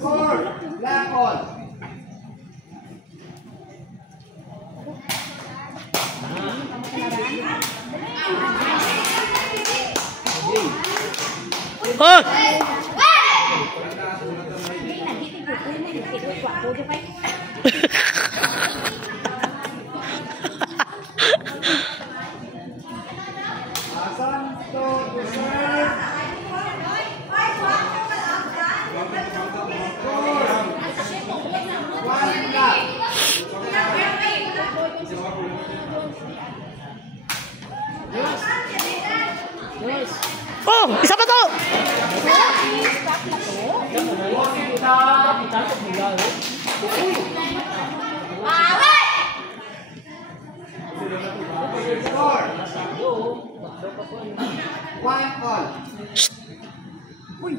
Score, black all. Oh! Oh, isa pa to. Score. 1 all. Uy.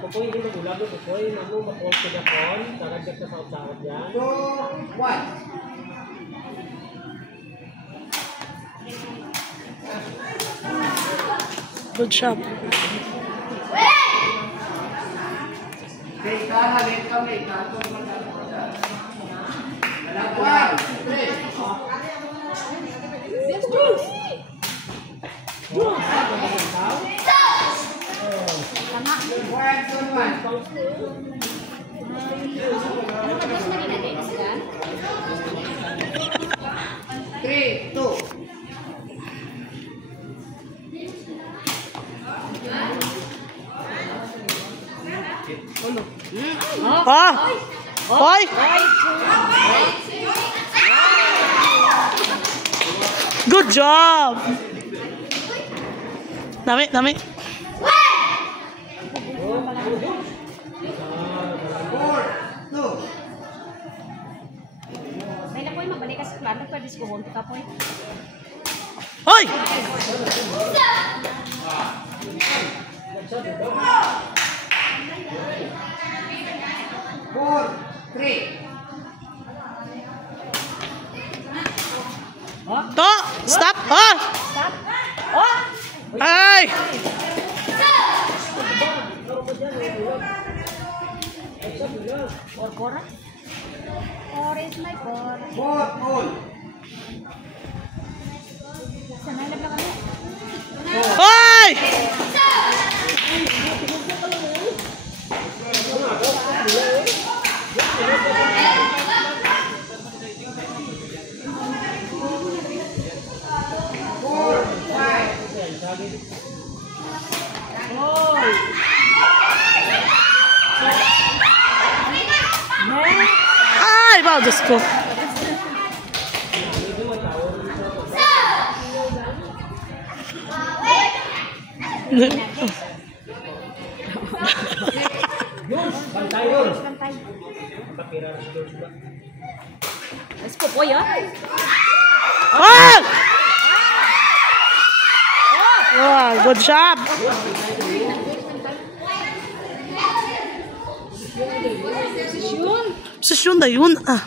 Kupoy hindi magulago, kupoy manu mapol sa Japon, taragdag ka sa usahat yan. 2, 1. Good job. Okay, halin kami. 1, 3, 2. Ah! Hoy! Good job! Dami, dami. 4, 2. May na po yung mabalik ka sa klaro, pwede sikuhon ka po eh. Hoy! 4, 3. To! Stop! Oh! Stop! Oh! Ay! Por? Por is my por. 4 all. Sanay lang kami. Hoy! Ay, wow, Diyos ko. Bantay yun. Kantay. Kapira na si George ba? Let's go po yun. Ah! Wow, good job. Sesyon na yun. Ah.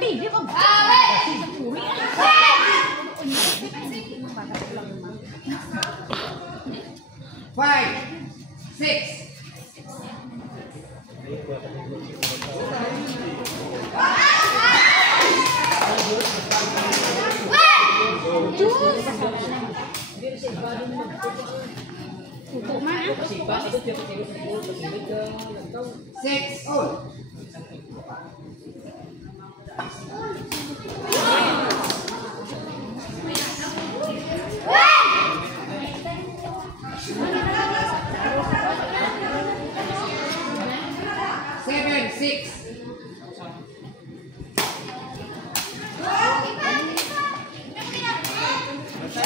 Baby ko. 5, 6. Tuto ma. 6 all. Seven, 6.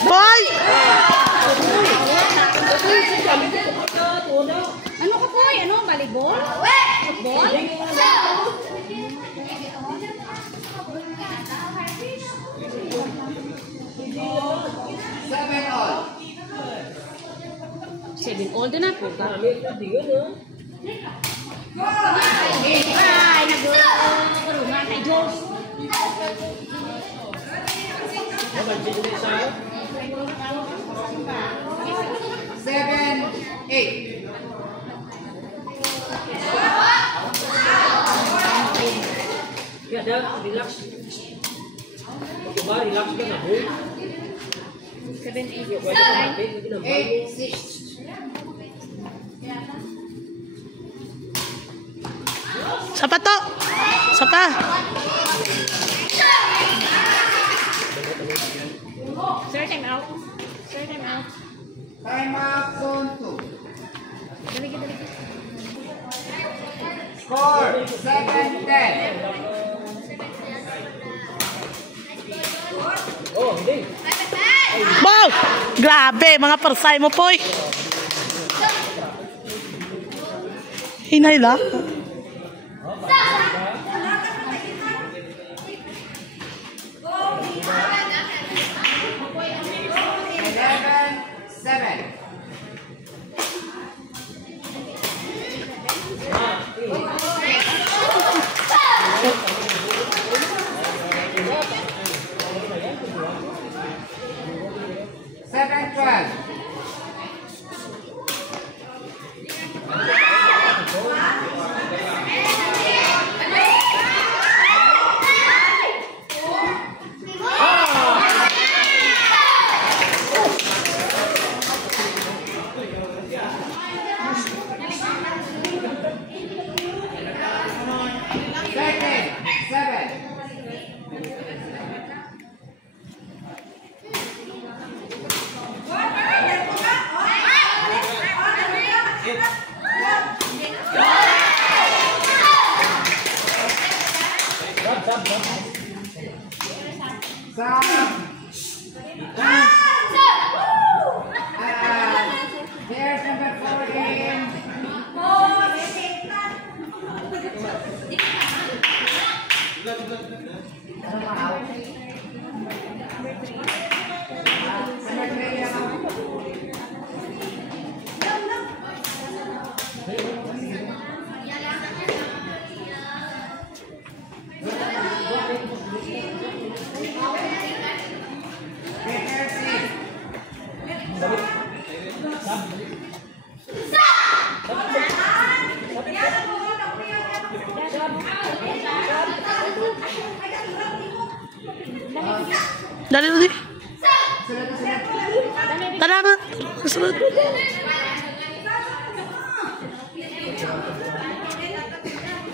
Boy! Ano ka po? Ano? Volleyball? Football? Seven all. 7 all din na po ka. Kami na di yun, Ay, nag-urungan kay Diyos. Mabansin na isa. 7, 8. Kaya dahil, relax. Diba, relax ka na, boy. 7, 8. Pwede ka napit, hindi na 8, 6. Sapato. Sapa. Sir, time out. Sir, time out. Time out, zone 2. Dali, dali. Score, 7, 10. Oh, hindi. Wow! Grabe, mga parsay mo, Poy. Hinay lang. Seven, 12. There's number 14. Dali, dali. Tara na. Kasunod.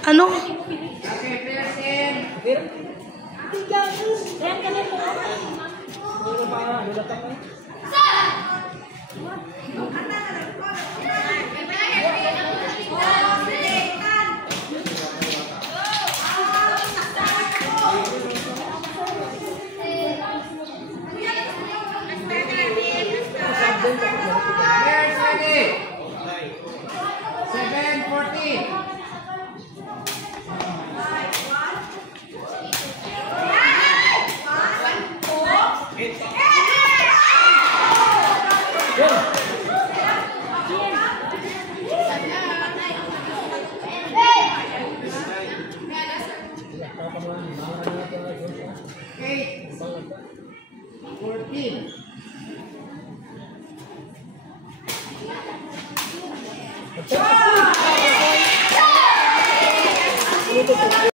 Ano? Okay, players in. Players ready. 7, 14. Eight, 14. Ito po.